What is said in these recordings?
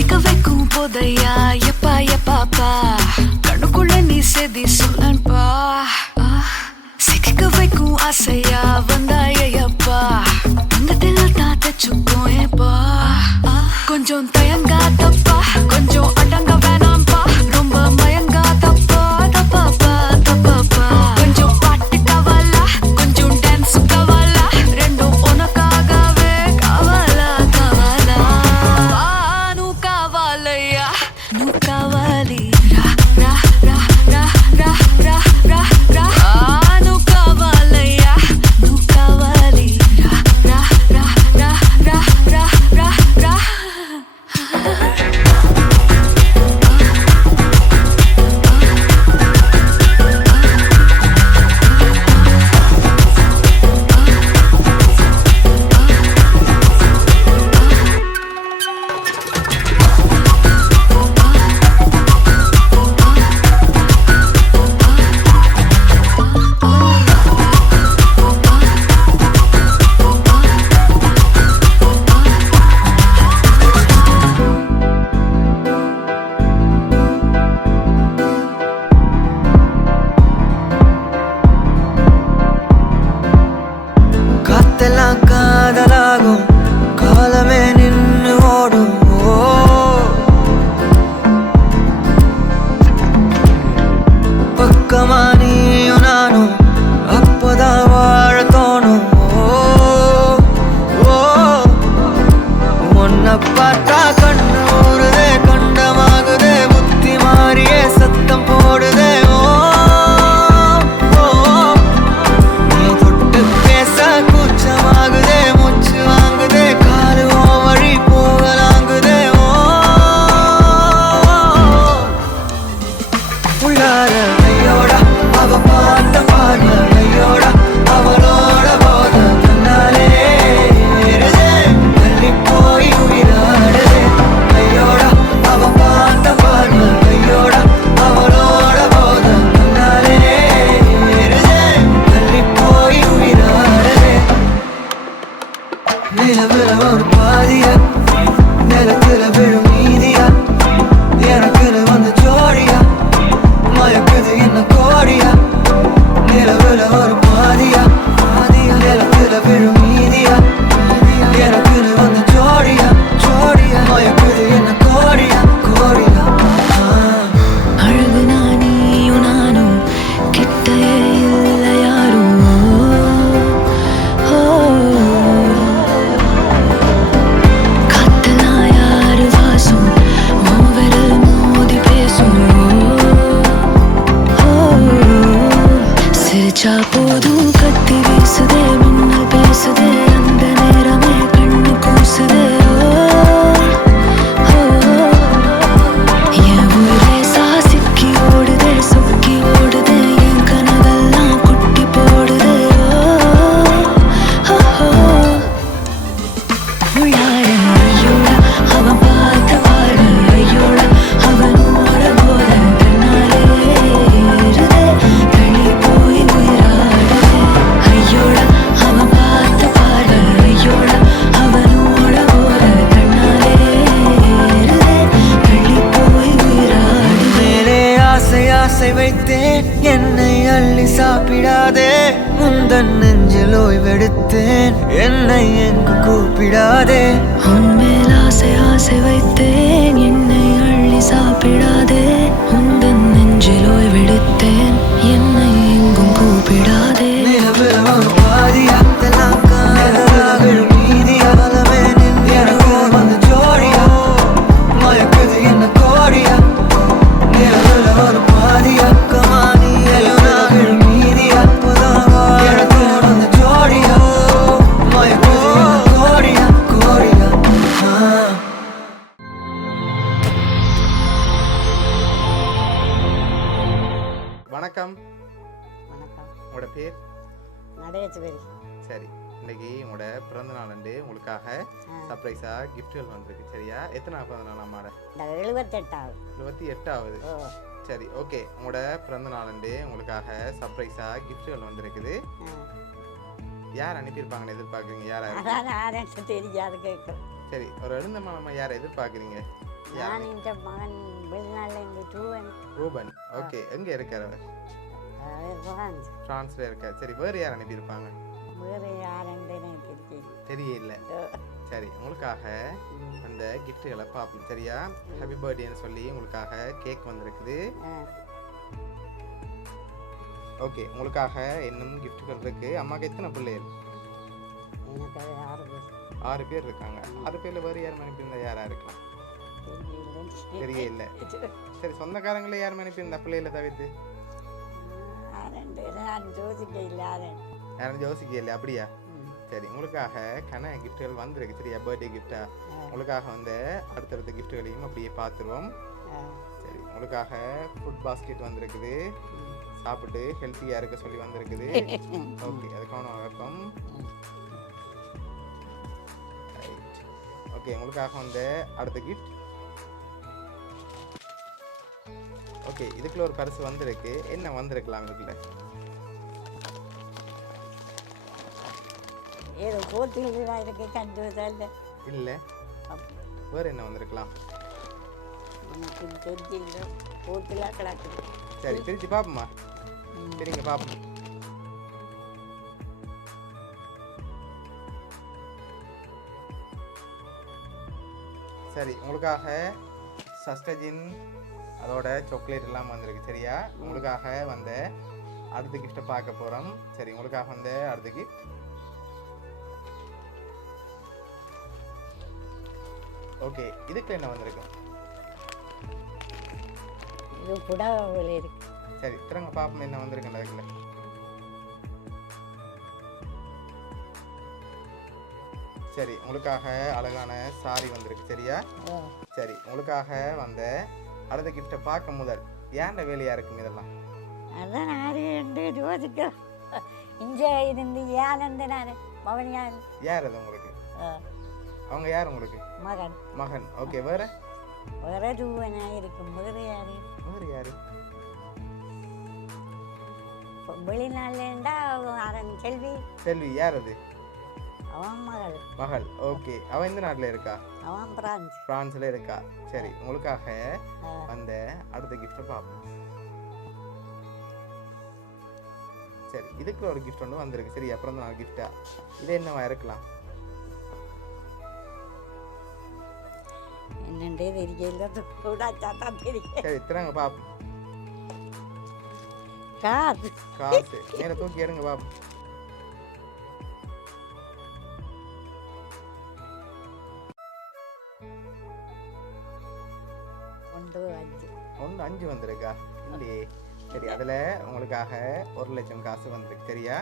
சிக்க வைக்கும் போதையா எப்பா எப்பாப்பா கண்ணுக்குள்ள நீ செதி சொல்லன்பா சிக்க வைக்கும் ஆசையா வந்தாயப்பா தங்கத்தில் தான் தச்சுக்கோ ஏப்பா கொஞ்சம் தயங்காதப்பா கொஞ்சம் அடங்க வேணாம்பா ரொம்ப மயங்காதப்பா தப்பாப்பா தப்பாப்பா கொஞ்சம் பாட்டு கவலா கொஞ்சம் டான்ஸ் கவலா ரெண்டும் உனக்காகவே கவலா கவலா நூ கவலையா நூ கவலி ரா ரா ரா ரா ரா ரா ரா ரா நூ கவலையா நூ கவலி ரா ரா ரா ரா ரா ரா ரா ரா காத்தெல்லாம் காதலாகும் காலமே நின்று ஓடும் பக்கமா நீயும் நானும் அப்பதான் வாழ தோணும் உன்னை பார்த்தா கண்ணு ஊறுதே கண்டமாகுதே புத்தி மாறியே சத்தம் போடுதே நீ தொட்டு பேச கூச்சமாகுதே மூச்சு வாங்குதே காலு வழி போகலாங்குதே உள்ளார ஐயோட அவ பார்த்த பார்வை ஐயோட அவளோட போத தன்னாலே ஏறுதே தள்ளி போய் உயிராடுதே ஐயோட அவ பார்த்த பார்வை ஐயோட அவளோட போத தன்னாலே ஏறுதே தள்ளி போய் உயிராடுதே நிலவுல ஒரு பாதியா நிலத்துல விழும் மீதியா எனக்குன்னு வந்து ஜோடியா மயக்குது என்ன கோடியா நிலவுல ஒரு பாதியா நிலத்துல விழும் மீதியா எனக்குன்னு வந்து ஜோடியா மயக்குது என்ன கோடியா அழகு நானியும் நானும் கிட்டயே இல்லை யாரும் காத்தெல்லாம் யாரு வாசம் விரல் மோதி பேசும் சிரிச்சா போதும் கத்தி வீசுதே மின்னல் பேசுதே அந்த நேரமே கண்ணு கூசுதே என் ஊரே சாசிக்கி ஓடுதே சொக்கி ஓடுதே என் கனவெல்லாம் குட்டி போடுதே உள்ளார ஐயோட அவன் பார்த்த பார்வை ஐயோட அவனோட போத தன்னாலே ஏறுதே தள்ளி போய் உயிராடுதே ஐயோட அவன் பார்த்த பார்வை ஐயோட அவனோட போத தன்னாலே ஏறுதே தள்ளி போய் உயிராடுதே மேலே ஆசை வைத்தேன் என்னை அள்ளி சாப்பிடாதே முந்தன் நெஞ்சில் ஓய்வெடுத்தேன் என்னை எங்கு கூப்பிடாதே உன்மேல் ஆசை வைத்தேன் என்னை அள்ளி சாப்பிடாதே உந்தன் நெஞ்சில் ஓய்வெடுத்தேன் என்னை எங்கும் கூப்பிடாதே நிலவுல ஒரு பாதியா விழும் மீதியா எனக்கு வந்து ஜோடியா மயக்குது என்ன கோடியா நிலவுல ஒரு பாதியா விழும் மீதியா எனக்கு வந்து ஜோடியா மயக்குது என்ன கோடியா வணக்கம். வணக்கம். உங்களோட பேர்? நடேஸ்வரி. சரி, இன்னைக்கு உங்களோட பிறந்த நாள் அண்டு உங்களுக்காக சர்ப்ரைஸா கிஃப்ட்கள் வந்திருக்கு. சரியா? எத்தனை பிறந்த நாள் அம்மாட? 78வது. 78வது. சரி, ஓகே. உங்களோட பிறந்த நாள் அண்டு உங்களுக்காக சர்ப்ரைஸா கிஃப்ட்கள் வந்திருக்குது. யார் அனுப்பியிருப்பாங்கன்னு எதிர்பார்க்குறீங்க? யாரா தெரியாது கேட்குறேன். சரி, ஒரு எழுந்தம்மா நம்ம யாரை எதிர்பார்க்குறீங்க? நான் இந்த மகன் வெளிநாட்டில் இருந்து டூவன் ரூபன். ஓகே, எங்க இருக்கார் அவர்? பிரான்ஸ். பிரான்ஸ்ல இருக்கார். சரி, வேறு யார் அனுப்பியிருப்பாங்க? வேறு யாருன்னு எனக்கு தெரியல. தெரியல. சரி, உங்களுக்காக அந்த கிஃப்ட்டுகளை பார்ப்போம். சரியா? ஹாப்பி பர்த்டேன்னு சொல்லி உங்களுக்காக கேக் வந்திருக்குது. ஓகே, உங்களுக்காக இன்னும் கிஃப்ட்டுகள் இருக்கு. அம்மாவுக்கு எத்தனை பிள்ளைகள்? எனக்கு அது 6 பேர் 6 பேர் இருக்காங்க. 6 பேர்ல வேறு யார் அனுப்பியிருந்தா யாரா இருக்கலாம்? தெரியல. சரி, சொந்தக்காரங்களே யார் அனுப்பியிருந்தா பிள்ளைகளை தவிர்த்து? நான் யோசிக்க இல்லை. யாரும் யோசிக்க இல்லை. அப்படியா? சரி, உங்களுக்காக கிஃப்ட்டுகள் வந்திருக்கு. சரியா? பர்த்டே கிஃப்டா உங்களுக்காக வந்து அடுத்தடுத்த கிஃப்ட்டுகளையும் அப்படியே பார்த்துருவோம். சரி, உங்களுக்காக ஃபுட் பாஸ்கெட் வந்திருக்குது. சாப்பிட்டு ஹெல்த்தியாக இருக்க சொல்லி வந்திருக்குது. ஓகே, அதுக்கான வணக்கம். ரைட். ஓகே, உங்களுக்காக வந்து அடுத்த கிஃப்ட். ஓகே, இதுக்குள்ள ஒரு பரிசு வந்திருக்கு. என்ன வந்திருக்கலாம் இதுக்குள்ள? ஏதோ போட்டியில் இருக்கு கண்டுவதால் இல்லை, வேறு என்ன வந்திருக்கலாம்? எனக்கு தெரியல. போட்டிலாம் கிடக்குது. சரி, பிரித்து பார்ப்போமா? சரிங்க, பார்ப்போம். சரி, உங்களுக்காக சஸ்டஜின் அதோட சாக்லேட் எல்லாம் வந்திருக்கு. சரியா? உங்களுக்காக வந்து அடுத்த கிஃப்ட்டை பார்க்க போகிறோம். சரி, உங்களுக்காக வந்து அடுத்த கிஃப்ட். ஓகே, இதுக்கு என்ன வந்திருக்கும்? இது புடவை இருக்கு. சரி, திரும்ப பார்ப்போம் என்ன வந்திருக்கு அதுக்குள்ள. சரி, உங்களுக்காக அழகான சாரி வந்திருக்கு. சரியா? சரி, உங்களுக்காக வந்த அடுத்த கிஃப்டை பார்க்க முதல் ஏன்ட வேலையா இருக்கும் இதெல்லாம்? அதான் யாரு யோசிக்க இங்கே இருந்து ஏனந்து நான் மகன் யார் அது உங்களுக்கு? அவங்க யார் உங்களுக்கு? மகன். மகன். ஓகே, வேற? வேற டூவனா இருக்கும். வேறு யாரு? வேறு யாரு? வெளிநாள்லேண்டா அவன் செல்வி. செல்வி யார் அது? அவன் மகள். மகள். ஓகே, அவன் எந்த நாட்டில் இருக்கா? அவன் பிரான்ஸ். பிரான்ஸ்ல இருக்கா. சரி, உங்களுக்காக வந்த அடுத்த கிஃப்டை பார்ப்போம். சரி, இதுக்கு ஒரு கிஃப்ட் ஒன்று வந்திருக்கு. சரி, அப்புறம் தான் கிஃப்டா இது என்னவா இருக்கலாம்? என்னண்டே தெரியல. கூடாச்சாத்தான் தெரியும். சரி, திறங்க பார்ப்போம். காசு. காசு. மேலே தூக்கி எடுங்க பார்ப்போம். ஒன்று 5 வந்திருக்கா? இல்லையே. சரி, அதில் உங்களுக்காக 1 லட்சம் காசு வந்திருக்கு. சரியா?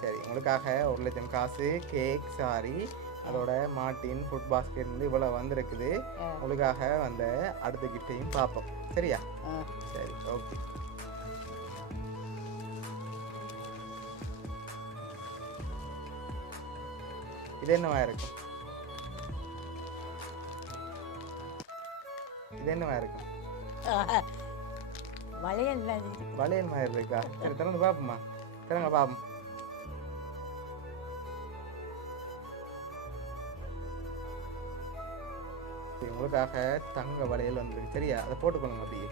சரி, உங்களுக்காக 1 லட்சம் காசு, கேக், சாரி, அதோட மார்டின் ஃபுட் பாஸ்கெட் இருந்து இவ்வளோ வந்திருக்குது. உங்களுக்காக வந்த அடுத்த கிஃப்டையும் பார்ப்போம். சரியா? சரி, ஓகே. இது என்னவா இருக்கும்? இது என்னவா இருக்கும்? வளையல் வளையல் மாதிரி இருக்கா? சரி, திறந்து பார்ப்போமா? திறங்க பார்ப்போம். உங்களுக்காக தங்க வளையல் வந்திருக்கு. சரியா? அதை போட்டுக்கொள்ளுங்க அப்படியே.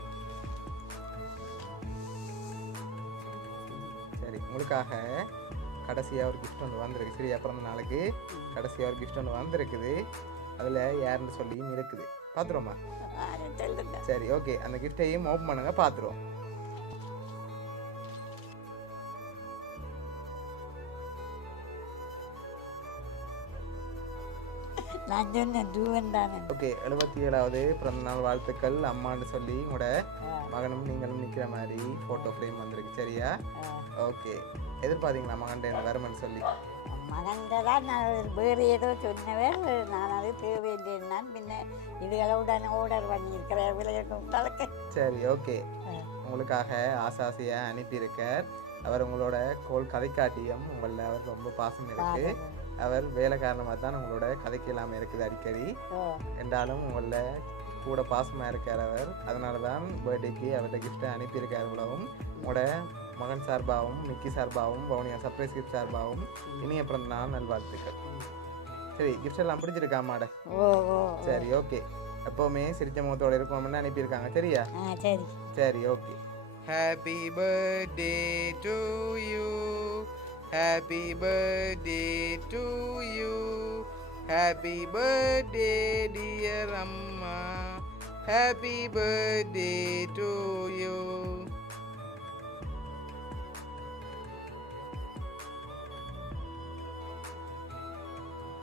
சரி, உங்களுக்காக கடைசியாக ஒரு கிஃப்ட் ஒன்று வந்திருக்கு. சரியா? பிறந்த நாளைக்கு கடைசியாக ஒரு கிஃப்ட் ஒன்று வந்திருக்குது. அதில் யாருன்னு சொல்லியும் இருக்குது. பார்த்துருவோமா? சரி, ஓகே. அந்த கிஃப்டையும் ஓப்பன் பண்ணுங்க, பார்த்துருவோம். நான் சொன்னேன் டூவன் தானே. ஓகே, 77வது பிறந்தநாள் வாழ்த்துக்கள் அம்மான்னு சொல்லி உங்களோட மகனும் நீங்களும் நிற்கிற மாதிரி ஃபோட்டோ ஃப்ரேம் வந்திருக்கு. சரியா? ஓகே, எதிர்பார்த்தீங்களா மகன்கிட்ட வரமன்னு சொல்லி? மகன்தான் நான் வேறு ஏதோ சொன்னவர். நான் அது தேவையில்லைன்னான். பின்ன இதுகளை உடனே ஆர்டர் பண்ணியிருக்கிறேன் விளையாட்டு. சரி, ஓகே. உங்களுக்காக ஆசாசியாக அனுப்பியிருக்கார். அவர் உங்களோட கோல் கதைக்காட்டியும் உங்களில் அவர் ரொம்ப பாசம் இருக்கு. அவர் வேலை காரணமாக தான் உங்களோட கதைக்கு இல்லாமல் இருக்குது அடிக்கடி. என்றாலும் உங்களில் கூட பாசமாக இருக்கார் அவர். அதனால தான் பர்த்டேக்கு அவர்கிட்ட கிஃப்ட்டை அனுப்பியிருக்கார். இவ்வளவும் உங்களோட மகன் சார்பாகவும் மிக்கி சார்பாகவும் பவுனியா சர்ப்ரைஸ் கிஃப்ட் சார்பாகவும் இனிய பிறந்த நாள் நல்வாழ்த்துக்கள். சரி, கிஃப்ட் எல்லாம் பிடிச்சிருக்கா மாட? சரி, ஓகே. எப்போவுமே சிரிச்ச முகத்தோட இருக்கணும்னு அனுப்பியிருக்காங்க. சரியா? சரி. சரி, okay. Happy birthday to you, happy birthday to you, happy birthday dear அம்மா, ஹாப்பி பர்த்டே டு யூ.